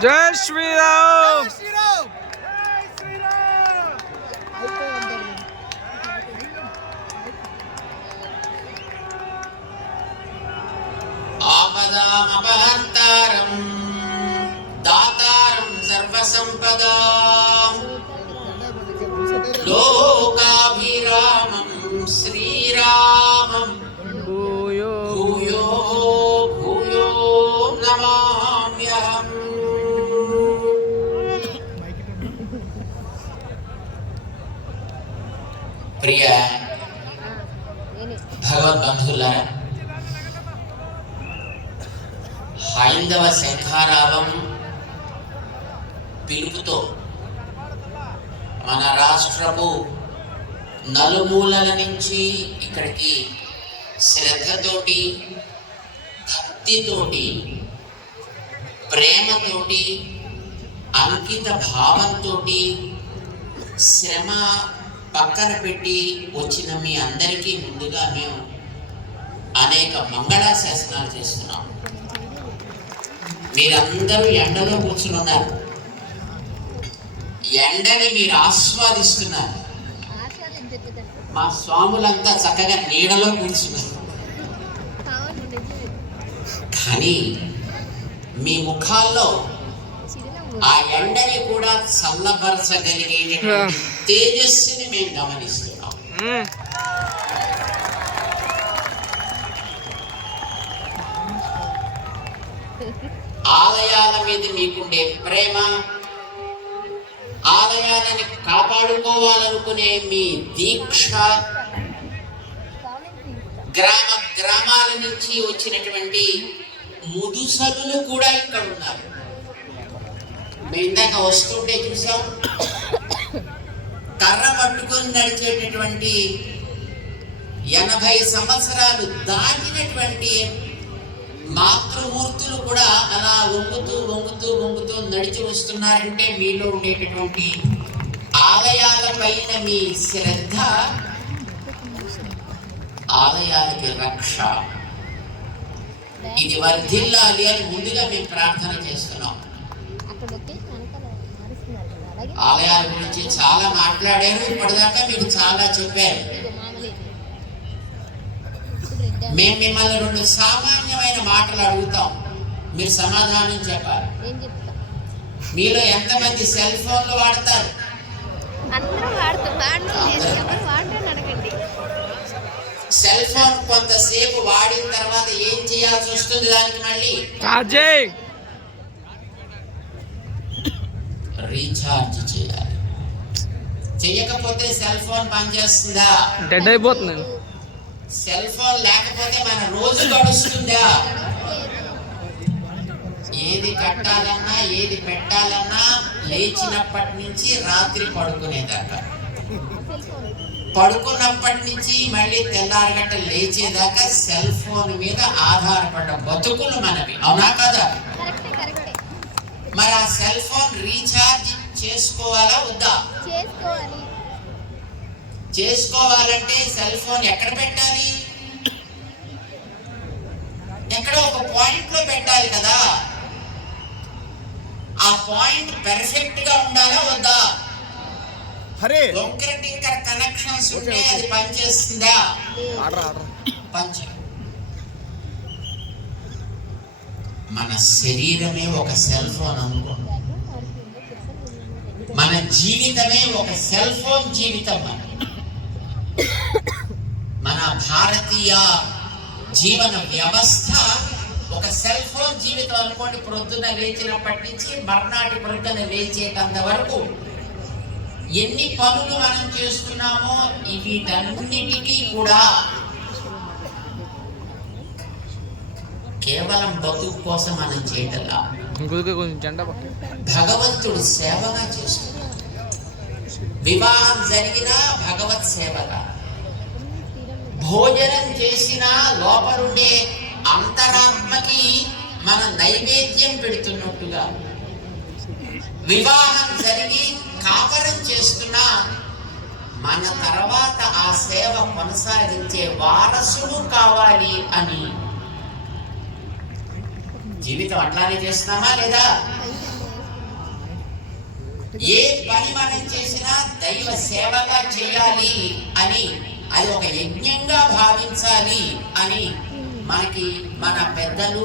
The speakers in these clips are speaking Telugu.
Jai Sri Ram! Jai Sri Ram! Jai Sri Ram! Apadam sarvasampadam భగవద్బంధువులారా హైందవ శంఖారావం పిలుపుతో మన రాష్ట్రపు నలుమూలల నుంచి ఇక్కడికి శ్రద్ధతోటి భక్తితోటి ప్రేమతోటి అంకిత భావంతో శ్రమ పక్కన పెట్టి వచ్చిన మీ అందరికీ ముందుగా మేము అనేక మంగళాశాసనాలు చేస్తున్నాం. మీరందరూ ఎండలో కూర్చుని ఉన్నారు ఎండని మీరు ఆస్వాదిస్తున్నారు. మా స్వాములంతా చక్కగా నీడలో కూర్చున్నారు. కానీ మీ ముఖాల్లో ఆ ఎండని కూడా చల్లబరచగలిగేటటువంటి తేజస్సుని మేము గమనిస్తున్నాం. ఆలయాల మీద మీకుండే ప్రేమ ఆలయాలని కాపాడుకోవాలనుకునే మీ దీక్ష గ్రామ గ్రామాల నుంచి వచ్చినటువంటి ముదుసలులు కూడా ఇక్కడ ఉన్నారు మేము ఇందాక వస్తుంటే చూసాం కర్ర పట్టుకొని నడిచేటటువంటి ఎనభై సంవత్సరాలు దాటినటువంటి మాతృమూర్తులు కూడా అలా వంగుతూ వంగుతూ వంగుతూ నడిచి వస్తున్నారంటే మీలో ఉండేటటువంటి ఆలయాల పైన మీ శ్రద్ధ ఆలయాలకి రక్ష. ఇది వర్ధిల్లాలి అని ముందుగా మేము ప్రార్థన చేస్తున్నాం అక్కడ లొకేషన్ వెనకాల మారుస్తున్నారు కదా అలాగే ఆలయాల గురించి చాలా మాట్లాడారు. ఇప్పటిదాకా మీకు చాలా చెప్పారు. మేము మిమ్మల్ని రెండు సామాన్యమైన మాటలు అడుగుతాం. మీరు సమాధానం చెప్పాలి. మీలో ఎంతమంది సెల్ ఫోన్లు వాడతారు? సెల్ ఫోన్ కొంతసేపు వాడిన తర్వాత ఏం చేయాల్సి వస్తుంది దానికి మళ్ళీ? రీఛార్జ్ చేయాలి. చెయ్యకపోతే సెల్ ఫోన్ పనిచేస్తుందా? డెడ్ అయిపోతుంది సెల్ ఫోన్ లేకపోతే మన రోజు గడుస్తుందా? ఏది కట్టాలన్నా ఏది పెట్టాలన్నా లేచినప్పటి నుంచి రాత్రి పడుకునేదాకా. పడుకున్నప్పటి నుంచి మళ్ళీ తెల్లారగట్ట లేచేదాకా సెల్ ఫోన్ మీద ఆధారపడ్డ బతుకులు మనవి. అవునా కదా? మరి ఆ సెల్ ఫోన్ రీఛార్జ్ చేసుకోవాలా వద్దా? చేసుకోవాలి. చేసుకోవాలంటే సెల్ ఫోన్ ఎక్కడ పెట్టాలి? ఎక్కడో ఒక పాయింట్లో పెట్టాలి కదా. ఆ పాయింట్ పెర్ఫెక్ట్గా ఉండాలా వద్దా? టింకర కనెక్షన్స్ ఉంటే అది పనిచేస్తుందా? ఆర్డర్ మన శరీరమే ఒక సెల్ ఫోన్ అనుకో మన జీవితమే ఒక సెల్ ఫోన్ జీవితం మన మన భారతీయ జీవన వ్యవస్థ ఒక సెల్ ఫోన్ జీవితం అనుకోండి. ప్రొద్దున లేచినప్పటి నుంచి మర్నాటి ప్రొద్దున లేచేటంత వరకు ఎన్ని పనులు మనం చేస్తున్నామో వీటన్నిటికీ కూడా కేవలం బతుకు కోసం మనం చేయటంలా? ఇంకొక కొంచెం జెండా పక్క. భగవంతుడు సేవగా చేస్తున్నాడు. వివాహం జరిగినా భగవత్ సేవగా. భోజనం చేసినా లోపలుండే అంతరాత్మకి మన నైవేద్యం పెడుతున్నట్టుగా. వివాహం జరిగి కాపరం చేస్తున్నా మన తర్వాత ఆ సేవ కొనసాగించే వారసుడు కావాలి అని జీవితం అట్లానే చేస్తున్నామా లేదా? ఏ పని మనం చేసినా దైవ సేవగా చేయాలి అని అది ఒక యజ్ఞంగా భావించాలి అని మనకి మన పెద్దలు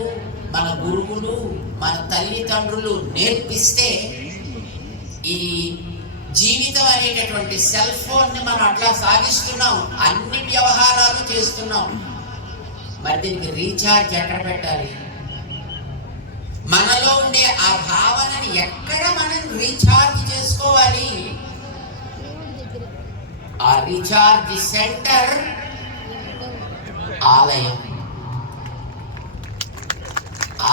మన గురువులు మన తల్లిదండ్రులు నేర్పిస్తే ఈ జీవితం అనేటటువంటి సెల్ ఫోన్ని మనం అట్లా సాగిస్తున్నాం అన్ని వ్యవహారాలు చేస్తున్నాం. మరి దీనికి రీఛార్జ్ ఎక్కడ పెట్టాలి? మనలో ఉండే ఆ భావనని ఎక్కడ మనం రీఛార్జ్ చేసుకోవాలి? ఆ రీఛార్జ్ సెంటర్ ఆలయం.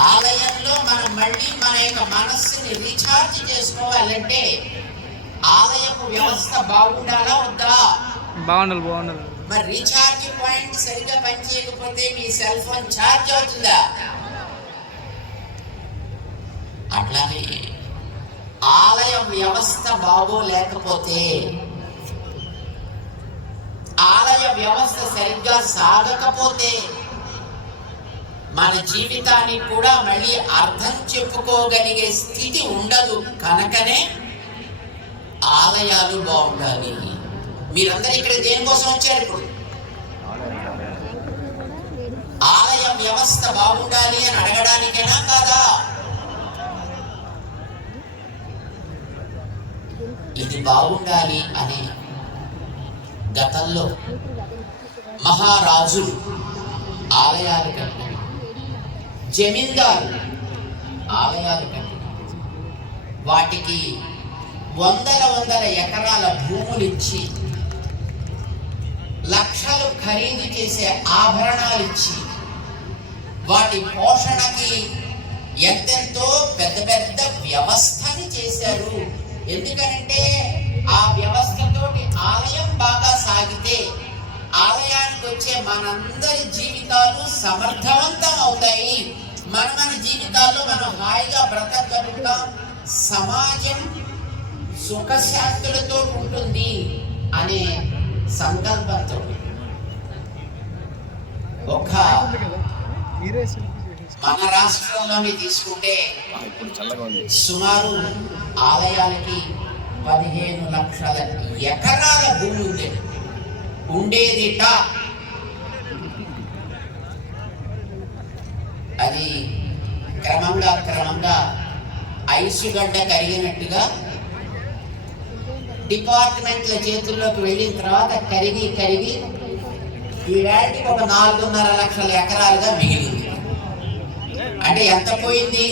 ఆలయంలో మనం మళ్ళీ మన యొక్క మనస్సుని రీఛార్జ్ చేసుకోవాలంటే ఆలయపు వ్యవస్థ బాగుండాలా వద్దా? బాగుండాలి బాగుండాలి. మరి రీఛార్జ్ పాయింట్ సరిగ్గా పనిచేయకపోతే మీ సెల్ ఫోన్ ఛార్జ్ అవుతుందా? అట్లానే ఆలయ వ్యవస్థ బాగోలేకపోతే ఆలయ వ్యవస్థ సరిగ్గా సాగకపోతే మన జీవితాన్ని కూడా మళ్ళీ అర్థం చెప్పుకోగలిగే స్థితి ఉండదు కనుకనే ఆలయాలు బాగుండాలి. మీరందరూ ఇక్కడ దేనికోసం వచ్చారు ఇప్పుడు? ఆలయ వ్యవస్థ బాగుండాలి అని అడగడానికేనా కాదా? ఇది బాగుండాలి అని గతంలో మహారాజులు ఆలయాలు కట్టిన జమీందారు ఆలయాలు కట్టిన వాటికి వందల వందల ఎకరాల భూములు ఇచ్చి లక్షలు ఖరీదు చేసే ఆభరణాలు ఇచ్చి వాటి పోషణకి ఎంతెంతో పెద్ద పెద్ద వ్యవస్థని చేశారు. ఎందుకంటే ఆ వ్యవస్థతోటి ఆలయం బాగా సాగితే ఆలయానికి వచ్చే మనందరి జీవితాలు సమర్థవంతం అవుతాయి. మన మన జీవితాల్లో మనం హాయిగా బ్రతకగలుగుతాం. సమాజం సుఖశాంతులతో ఉంటుంది అనే సంకల్పంతో. ఒక మన రాష్ట్రంలోని తీసుకుంటే సుమారు ఆలయాలకి పదిహేను లక్షల ఎకరాల భూమి ఉండేది. ఉండేదిట అది క్రమంగా క్రమంగా ఐసుగడ్డ కరిగినట్టుగా డిపార్ట్మెంట్ల చేతుల్లోకి వెళ్ళిన తర్వాత కరిగి కరిగి ఈవేళకి ఒక నాలుగున్నర లక్షల ఎకరాలుగా మిగిలింది. అంటే ఎంత పోయింది?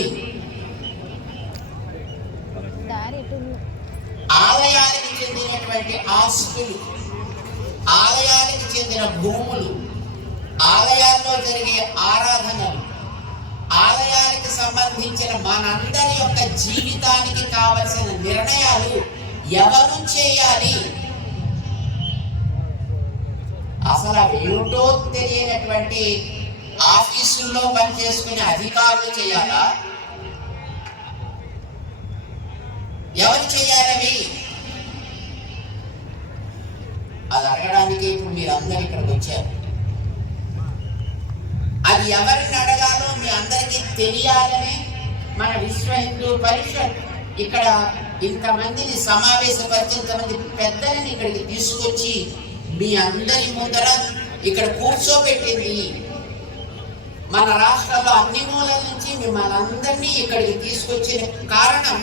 ఆలయానికి చెందినటువంటి ఆస్తులు ఆలయానికి చెందిన భూములు ఆలయాల్లో జరిగే ఆరాధనలు ఆలయానికి సంబంధించిన మనందరి యొక్క జీవితానికి కావలసిన నిర్ణయాలు ఎవరు చేయాలి అసలు ఏమిటో తెలియనటువంటి ఆఫీసుల్లో పనిచేసుకునే అధికారులు చేయాలా? ఎవరు చేయాలవి? అది అడగడానికి ఇప్పుడు మీరందరూ ఇక్కడికి వచ్చారు. అది ఎవరిని అడగాలో మీ అందరికీ తెలియాలని మన విశ్వ హిందూ పరిషత్ ఇక్కడ ఇంతమందిని సమావేశపరిచి ఇంతమంది పెద్దలని ఇక్కడికి తీసుకొచ్చి మీ అందరి ముందర ఇక్కడ కూర్చోబెట్టింది. మన రాష్ట్రంలో అన్ని మూలల నుంచి మిమ్మల్ని అందరినీ ఇక్కడికి తీసుకొచ్చిన కారణం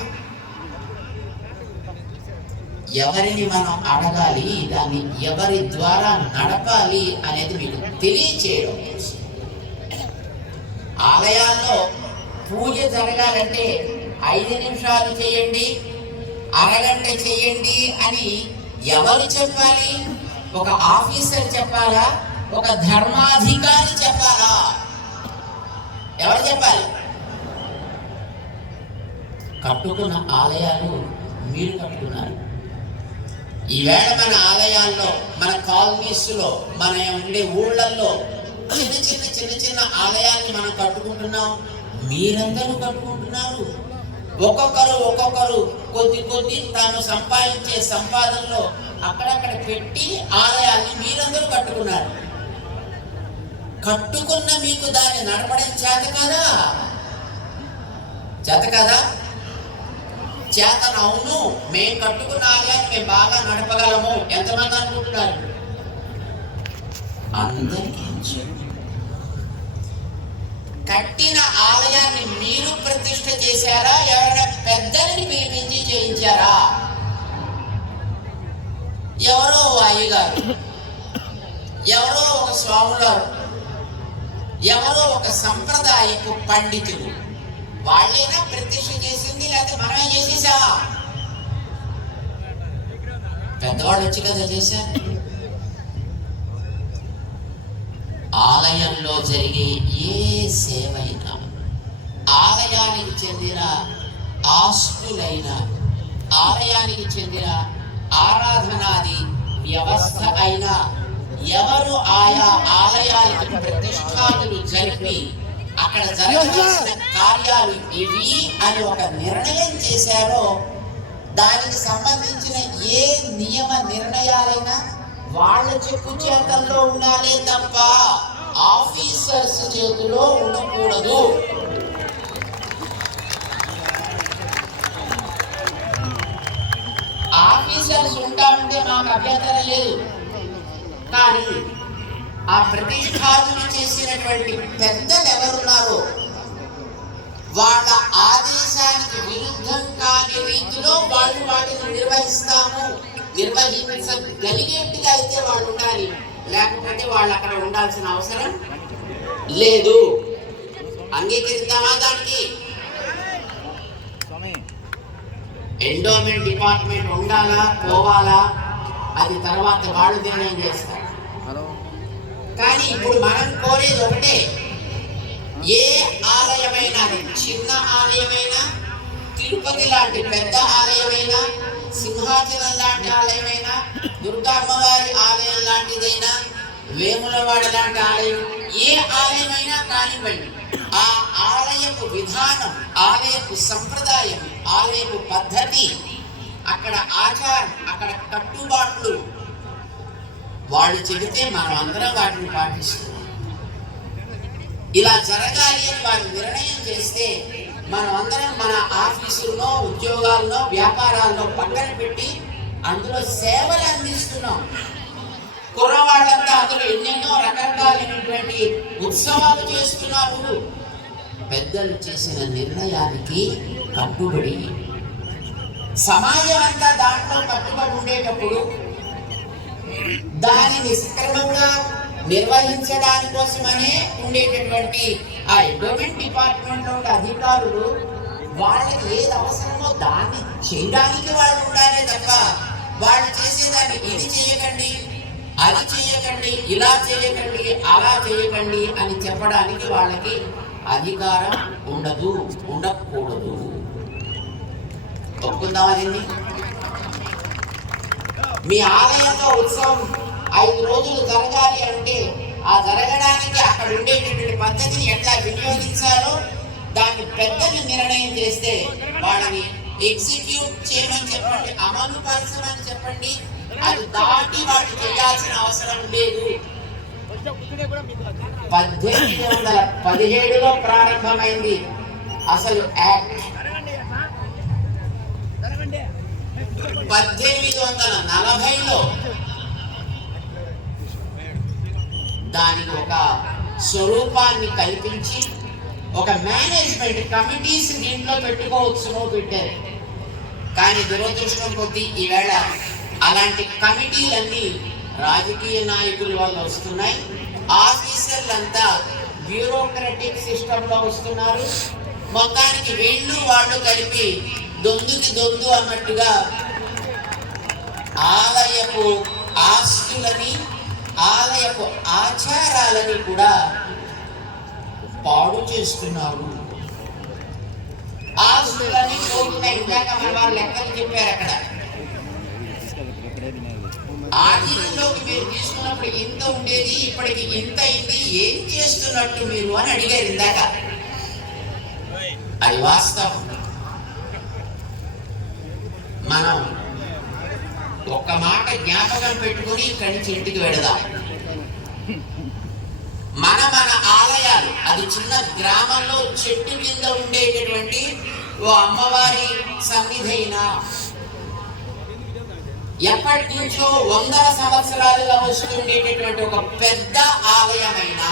ఎవరిని మనం అడగాలి దాన్ని ఎవరి ద్వారా నడపాలి అనేది మీకు తెలియచేయడం ఆలయాల్లో పూజ జరగాలంటే ఐదు నిమిషాలు చేయండి అరగంట చేయండి అని ఎవరు చెప్పాలి? ఒక ఆఫీసర్ చెప్పాలా? ఒక ధర్మాధికారి చెప్పాలా? ఎవరు చెప్పాలి? కట్టుకున్న ఆలయాలు మీరు కట్టుకున్నారు. ఈవేళ మన ఆలయాల్లో మన కాలనీస్లో మన ఉండే ఊళ్ళల్లో చిన్న చిన్న చిన్న చిన్న ఆలయాల్ని మనం కట్టుకుంటున్నాం. మీరందరూ కట్టుకుంటున్నారు. ఒక్కొక్కరు ఒక్కొక్కరు కొద్ది కొద్ది తాను సంపాదించే సంపాదనలో అక్కడక్కడ పెట్టి ఆలయాన్ని మీరందరూ కట్టుకున్నారు. కట్టుకున్న మీకు దాన్ని నడపడం చేత కదా? చేత కదా? చేతన అవును. మేము కట్టుకున్న ఆలయాన్ని మేము బాగా నడపగలము. ఎంతమంది అనుకుంటున్నారు? అందరికీ కట్టిన ఆలయాన్ని మీరు ప్రతిష్ట చేశారా? ఎవరైనా పెద్దల్ని పిలిపించి చేయించారా? ఎవరో అయ్యగారు. ఎవరో ఒక స్వాములారు ఎవరో ఒక సంప్రదాయపు పండితులు వాళ్ళైనా ప్రతిష్ఠ చేసింది లేకపోతే మనమే చేసేసావా? పెద్దవాళ్ళు వచ్చి కదా చేశారు. ఆలయంలో జరిగే ఏ సేవైనా ఆలయానికి చెందిన ఆస్తులైన ఆలయానికి చెందిన ఆరాధనాది వ్యవస్థ అయినా ఎవరు ఆయా ఆలయాలకు ప్రతిష్టాతులు జరిపి అక్కడ జరగవలసిన కార్యాలు ఇవి అని ఒక నిర్ణయం చేశారో దానికి సంబంధించిన ఏ నియమ నిర్ణయాలైనా వాళ్ళ చెప్పు చేతల్లో ఉండాలే తప్ప ఆఫీసర్స్ చేతిలో ఉండకూడదు. ఆఫీసర్స్ ఉంటా ఉంటే మాకు అభ్యంతరం లేదు. కానీ ఆ ప్రతిష్టాదులు చేసినటువంటి పెద్దలు ఎవరున్నారో వాళ్ళ ఆదేశానికి విరుద్ధం కాని రీతిలో వాళ్ళు వాటిని నిర్వహిస్తాము నిర్వహించగలిగేట్టుగా అయితే వాళ్ళు ఉండాలి. లేకపోతే వాళ్ళు అక్కడ ఉండాల్సిన అవసరం లేదు. అంగీకరిద్దామా దానికి? ఎండోమెంట్ డిపార్ట్మెంట్ ఉండాలా పోవాలా? అది తర్వాత వాళ్ళు నిర్ణయం చేస్తారు. ఇప్పుడు మనం కోరేది ఒకటే. ఏ ఆలయమైనా చిన్న ఆలయమైనా తిరుపతి లాంటి పెద్ద ఆలయమైనా సింహాచలం లాంటి ఆలయమైనా దుర్గామ్మవారి ఆలయం లాంటిదైనా వేములవాడ లాంటి ఆలయం ఏ ఆలయమైనా కానివ్వండి ఆ ఆలయపు విధానం ఆలయపు సంప్రదాయం ఆలయపు పద్ధతి అక్కడ ఆచారం అక్కడ కట్టుబాట్లు వాళ్ళు చెబితే మనం అందరం వాటిని పాటిస్తున్నాం. ఇలా జరగాలి అని వారు నిర్ణయం చేస్తే మనం అందరం మన ఆఫీసుల్లో ఉద్యోగాల్లో వ్యాపారాల్లో పక్కన పెట్టి అందులో సేవలు అందిస్తున్నాం. కుర్రవాళ్ళంతా అందులో ఎన్నెన్నో రకరకాలైనటువంటి ఉత్సవాలు చేస్తున్నారు పెద్దలు చేసిన నిర్ణయానికి కట్టుబడి సమాజం అంతా దాంట్లో కట్టుబడి ఉండేటప్పుడు దానిని సక్రమంగా నిర్వహించడాని కోసమనే ఉండేటటువంటి ఆ ఎండోమెంట్ డిపార్ట్మెంట్లో అధికారులు వాళ్ళకి ఏది అవసరమో దాన్ని చేయడానికి వాళ్ళు ఉండాలి తప్ప వాళ్ళు చేసేదాన్ని ఇది చేయకండి అది చేయకండి ఇలా చేయకండి అలా చేయకండి అని చెప్పడానికి వాళ్ళకి అధికారం ఉండదు ఉండకూడదు. ఒప్పుకుందామా దీన్ని? మీ ఆలయంలో ఉత్సవం ఐదు రోజులు జరగాలి అంటే ఆ జరగడానికి అక్కడ ఉండేటటువంటి పద్ధతిని ఎట్లా వినియోగించాలో దాన్ని పెద్దలు నిర్ణయం చేస్తే వాళ్ళని ఎగ్జిక్యూట్ చేయమని చెప్పండి అమలు పరచమని చెప్పండి. అది దాటి వాళ్ళు చేయాల్సిన అవసరం లేదు. పద్దెనిమిది వందల పదిహేడులో ప్రారంభమైంది. అసలు యాక్ట్ పద్దెనిమిది వందల నలభైలో దానికి ఒక స్వరూపాన్ని కల్పించి ఒక మేనేజ్మెంట్ కమిటీస్ దీంట్లో పెట్టుకోవచ్చునో పెట్టారు. కానీ దురదృష్టం కొద్దీ ఈవేళ అలాంటి కమిటీలన్నీ రాజకీయ నాయకుల వల్ల వస్తున్నాయి. ఆఫీసర్లంతా బ్యూరోక్రటిక్ సిస్టంలో వస్తున్నారు. మొత్తానికి వీళ్ళు వాళ్ళు కలిపి దొందుకి దొందు అన్నట్టుగా ఆలయపు ఆస్తులని ఆలయపు ఆచారాలని కూడా పాడు చేస్తున్నారు. ఆస్తులని పోతున్నాయి ఇందాక మన వాళ్ళు లెక్కలు చెప్పారు అక్కడ. ఆధీనంలోకి మీరు తీసుకున్నప్పుడు ఇంత ఉండేది ఇప్పటికి ఇంత అయింది ఏం చేస్తున్నట్టు మీరు అని అడిగారు ఇందాక. అది వాస్తవం. మనం ఒక్క మాట జ్ఞాపకం పెట్టుకుని ఇక్కడి నుంచి ఇంటికి వెళదాం. మన మన ఆలయాలు అది చిన్న గ్రామంలో చెట్టు కింద ఉండేటటువంటి ఓ అమ్మవారి సన్నిధి అయినా ఎప్పటి నుంచో వందల సంవత్సరాలుగా వస్తుండేటటువంటి ఒక పెద్ద ఆలయమైన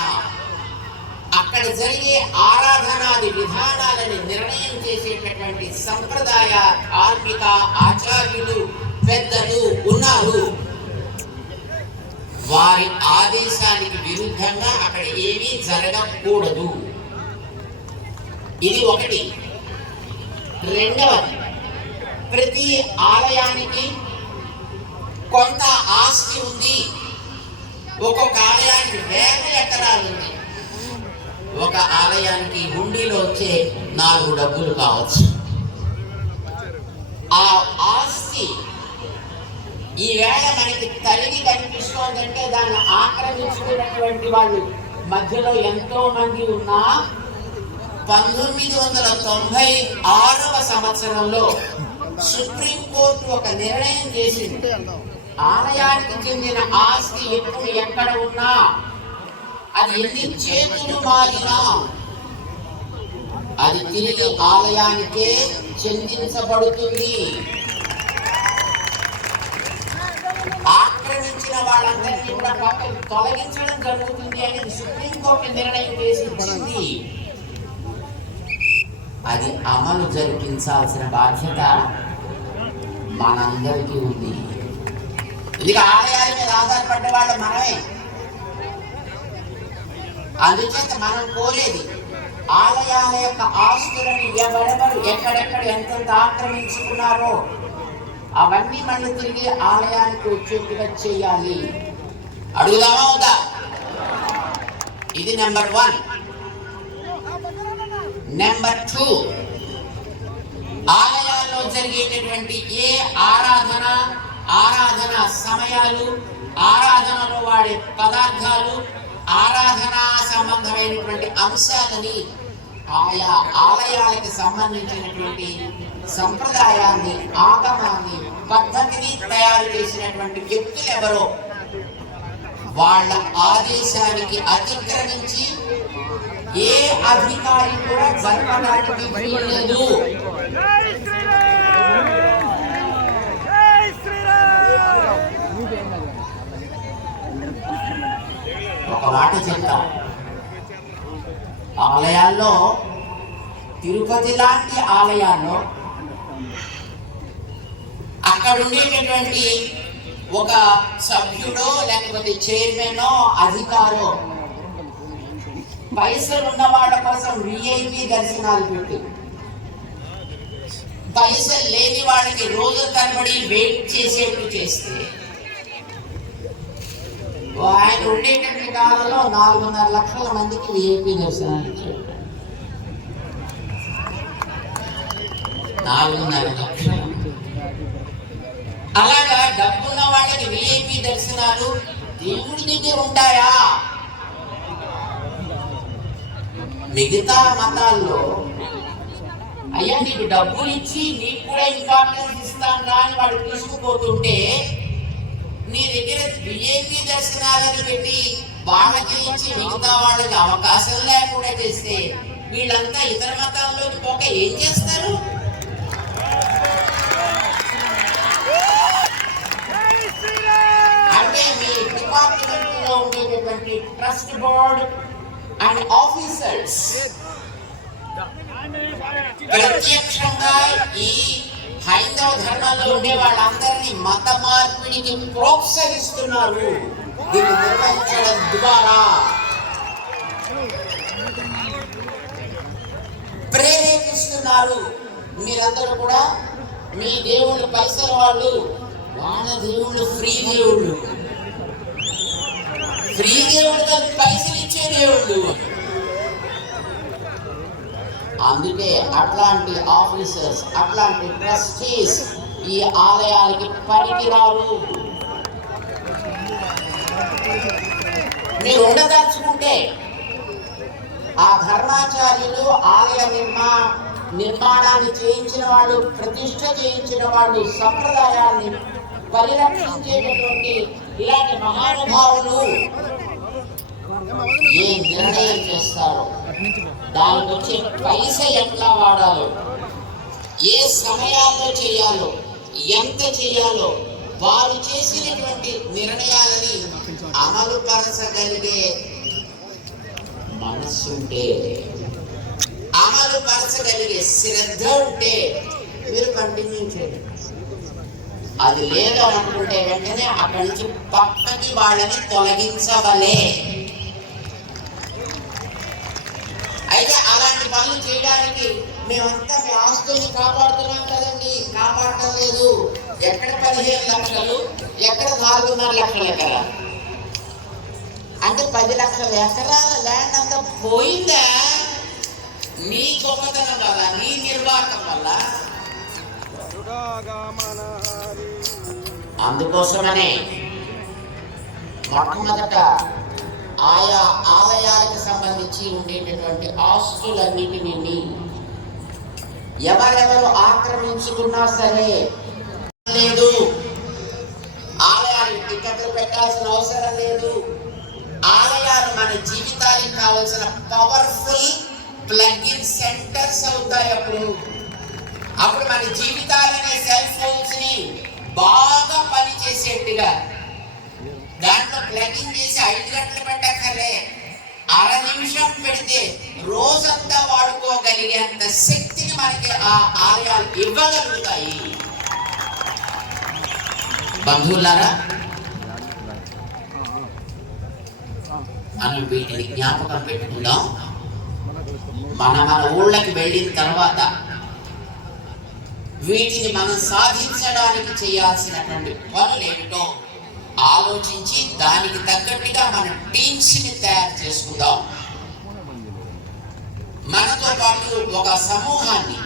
అక్కడ జరిగే ఆరాధనాది విధానాలని నిర్ణయం చేసేటటువంటి సంప్రదాయ కార్మిక ఆచార్యులు పెద్దలు ఉన్నారు. వారి ఆదేశానికి విరుద్ధంగా అక్కడ ఏమీ జరగకూడదు. ఇది ఒకటి. రెండవది ప్రతి ఆలయానికి కొంత ఆస్తి ఉంది. ఒక్కొక్క ఆలయానికి వేల ఎకరాలు ఉంది. ఒక ఆలయానికి హుండీలో వచ్చే నాలుగు డబ్బులు కావచ్చు. ఆ ఆస్తి ఈవేళ మనకి తరిగి కనిపిస్తోందంటే దాన్ని ఆక్రమించుకున్నటువంటి వాళ్ళు మధ్యలో ఎంతో మంది ఉన్నా పంతొమ్మిది వందల తొంభై ఆరవ సంవత్సరంలో సుప్రీంకోర్టు ఒక నిర్ణయం చేసింది. ఆలయానికి చెందిన ఆస్తి ఎప్పుడు ఎక్కడ ఉన్నా అది ఎన్ని చేతులు మారినా అది తిరిగి ఆలయానికే చెందించబడుతుంది. ఆక్రమించిన వాళ్ళందరినీ కూడా పక్కకు తొలగించడం జరుగుతుంది అనేది సుప్రీంకోర్టు నిర్ణయం చేసి ఇచ్చింది అది అమలు జరిపించాల్సిన బాధ్యత మనందరికీ ఉంది. ఇది ఆలయాల మీద ఆధారపడ్డ వాళ్ళు మనమే. అందుచేత మనం కోరేది ఆలయాల యొక్క ఆస్తులను ఎవరెవరు ఎక్కడెక్కడ ఎంతెంత ఆక్రమించుకున్నారో అవన్నీ మళ్ళీ తిరిగి ఆలయానికి వచ్చేట్టుగా చేయాలి. అడుగుదామా ఉందా ఇది నెంబర్ వన్. Number two. ఆలయాల్లో జరిగేటటువంటి ఏ ఆరాధన ఆరాధన సమయాలు ఆరాధనలో వాడే పదార్థాలు ఆరాధన సంబంధమైనటువంటి అంశాలని ఆయా ఆలయాలకు సంబంధించినటువంటి సంప్రదాయాన్ని ఆగమాన్ని పద్ధతిని తయారు చేసినటువంటి వ్యక్తులు ఎవరో వాళ్ళ ఆదేశానికి అతిక్రమించి ఏ అధికారి కూడా జరపడానికి వీల్లేదు. ఒక మాట చెప్తాం ఆలయాల్లో తిరుపతి లాంటి ఆలయాల్లో అక్కడ ఉండేటటువంటి ఒక సభ్యుడో లేకపోతే చైర్మనో అధికారో పైసలు ఉన్నవాళ్ళ కోసం విఐపి దర్శనాలు పెట్టి. పైసలు లేని వాళ్ళకి రోజు తరబడి వెయిట్ చేసేట్టు చేస్తే ఆయన ఉండేటటువంటి కాలంలో నాలుగున్నర లక్షల మందికి విఐపి దర్శనాలు ఇచ్చాడు నాలుగున్నర లక్షలు. అలాగా డబ్బున్న వాళ్ళకి విఐపి దర్శనాలు దేవుడి దగ్గర ఉంటాయా? మిగతా మతాల్లో అయ్యా నీకు డబ్బులు ఇచ్చి నీకు కూడా ఇంపార్టెన్స్ ఇస్తాను రా అని వాడు తీసుకుపోతుంటే నీ దగ్గర విఐపి దర్శనాలను పెట్టి వాళ్ళకి ఇచ్చి మిగతా వాళ్ళకి అవకాశం లేకుండా చేస్తే వీళ్ళంతా ఇతర మతాల్లోకి పోక ఏం చేస్తారు? అంటే మీ డిపార్ట్మెంట్లో ఉండేటటువంటి ట్రస్ట్ బోర్డ్ అండ్ ఆఫీసర్స్. ప్రత్యక్షంగా ఈ హైందవ ధర్మంలో ఉండే వాళ్ళందరినీ మత మార్పిడికి ప్రోత్సహిస్తున్నారు. దీన్ని నిర్వహించడం ద్వారా ప్రేరేపిస్తున్నారు. మీరందరూ కూడా మీ దేవుళ్ళు పైసల వాళ్ళు వాళ్ళ దేవుళ్ళు ఫ్రీ దేవుళ్ళు. ఫ్రీ దేవుడు కానీ పైసలు ఇచ్చే దేవుళ్ళు. అందుకే అట్లాంటి ఆఫీసర్స్ అట్లాంటి ట్రస్టీస్ ఈ ఆలయాలకి పనికిరారు. మీరు ఉండదలుచుకుంటే ఆ ధర్మాచార్యులు ఆలయ నిర్మా నిర్మాణాన్ని చేయించిన వాళ్ళు ప్రతిష్ట చేయించిన వాళ్ళు సంప్రదాయాన్ని పరిరక్షించేటటువంటి ఇలాంటి మహానుభావులు ఏ నిర్ణయం చేస్తారో? దానికి వచ్చే పైస ఎట్లా వాడాలో ఏ సమయాల్లో చేయాలో ఎంత చేయాలో వారు చేసినటువంటి నిర్ణయాలని అమలు పరచగలిగే మనస్సుంటే అమలు పరచగలిగే శ్రద్ధ ఉంటే మీరు కంటిన్యూ చేయండి. అది లేదు అనుకుంటే వెంటనే అక్కడి నుంచి పక్కకి వాళ్ళని తొలగించవలే అయితే అలాంటి చేయడానికి మేమంతా మీ ఆస్తుల్ని కాపాడుతున్నాం కదండి. కాపాడటం లేదు ఎక్కడ పదిహేను లక్షలు? ఎక్కడ నాలుగున్నర లక్షల ఎకరా? అంటే పది లక్షల ఎకరాల ల్యాండ్ అంతా పోయిందా? నీ గొప్పతనం వల్ల నీ నిర్వాహకం వల్ల? అందుకోసమనే మొట్టమొదట ఆయా ఆలయాలకు సంబంధించి ఉండేటటువంటి ఆస్తులన్నిటిని ఎవరెవరు ఆక్రమించుకున్నా సరే లేదు. ఆలయానికి టికెట్లు పెట్టాల్సిన అవసరం లేదు. ఆలయాలు మన జీవితానికి కావలసిన పవర్ఫుల్ ప్లగ్ ఇన్ సెంటర్స్ అవుతాయి అప్పుడు. అప్పుడు మన జీవితాలనే సెల్ ఫోన్స్ని బాగా పనిచేసేట్టుగా దాంట్లో ప్లగింగ్ చేసి ఐదు గంటలు పెట్టక్కర్లే. అర నిమిషం పెడితే రోజంతా వాడుకోగలిగేంత శక్తిని మనకి ఆ ఆలయాలు ఇవ్వగలుగుతాయి. బంధువులారా మనం వీటిని జ్ఞాపకం పెట్టుకుందాం. మన మన ఊళ్ళకి వెళ్ళిన తర్వాత వీటిని మనం సాధించడానికి చేయాల్సినటువంటి పనులు ఏమిటో ఆలోచించి దానికి తగ్గట్టుగా మన టీమ్స్ని తయారు చేసుకుందాం మనతో పాటు ఒక సమూహాన్ని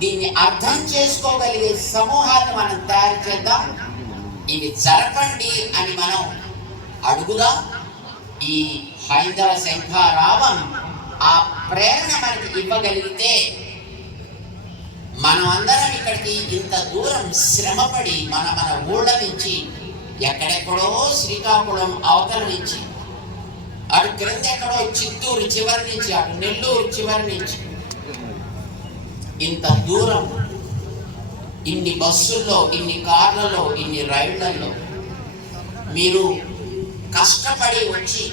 దీన్ని అర్థం చేసుకోగలిగే సమూహాన్ని మనం తయారు చేద్దాం. ఇది జరపండి అని మనం అడుగుదాం. ఈ హైందవ శంఖారావం ఆ ప్రేరణ మనకి ఇవ్వగలిగితే మనం అందరం ఇక్కడికి ఇంత దూరం శ్రమపడి మన మన ఊళ్ళ నుంచి ఎక్కడెక్కడో శ్రీకాకుళం అవతల నుంచి అటు క్రింద ఎక్కడో చిత్తూరు చివరి నుంచి అటు నెల్లూరు చివరి నుంచి. ఇంత దూరం ఇన్ని బస్సుల్లో ఇన్ని కార్లలో ఇన్ని రైళ్ళలో మీరు కష్టపడి వచ్చి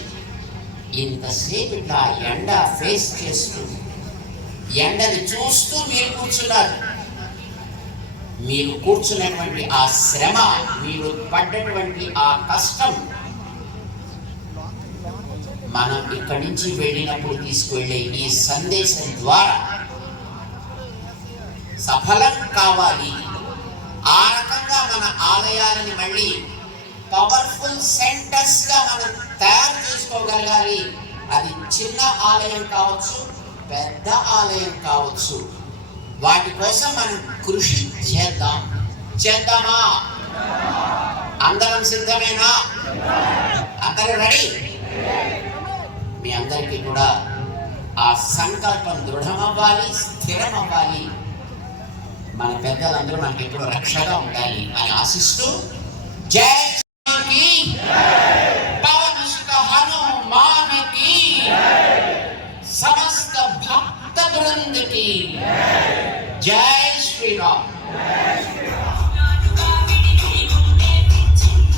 ఇంతసేపు ఇట్లా ఎండ ఫేస్ చేస్తూ ఎండని చూస్తూ మీరు కూర్చున్నారు. మీరు కూర్చున్నటువంటి ఆ శ్రమ మీరు పడ్డటువంటి ఆ కష్టం మనం ఇక్కడి నుంచి వెళ్ళినప్పుడు తీసుకువెళ్ళే ఈ సందేశం ద్వారా సఫలం కావాలి. ఆ రకంగా మన ఆలయాలని మళ్ళీ పవర్ఫుల్ సెంటర్స్గా మనం తయారు చేసుకోగలగాలి. అది చిన్న ఆలయం కావచ్చు పెద్ద ఆలయం కావచ్చు. వాటి కోసం మనం కృషి చేద్దాం. చేద్దామా? అందరం సిద్ధమేనా? అందరూ రెడీ? మీ అందరికీ కూడా ఆ సంకల్పం దృఢమవ్వాలి స్థిరమవ్వాలి. మన పెద్దలందరూ మనకి ఎప్పుడు రక్షగా ఉండాలి అని ఆశిస్తూ జై Sovereign in Jai Sri Ram.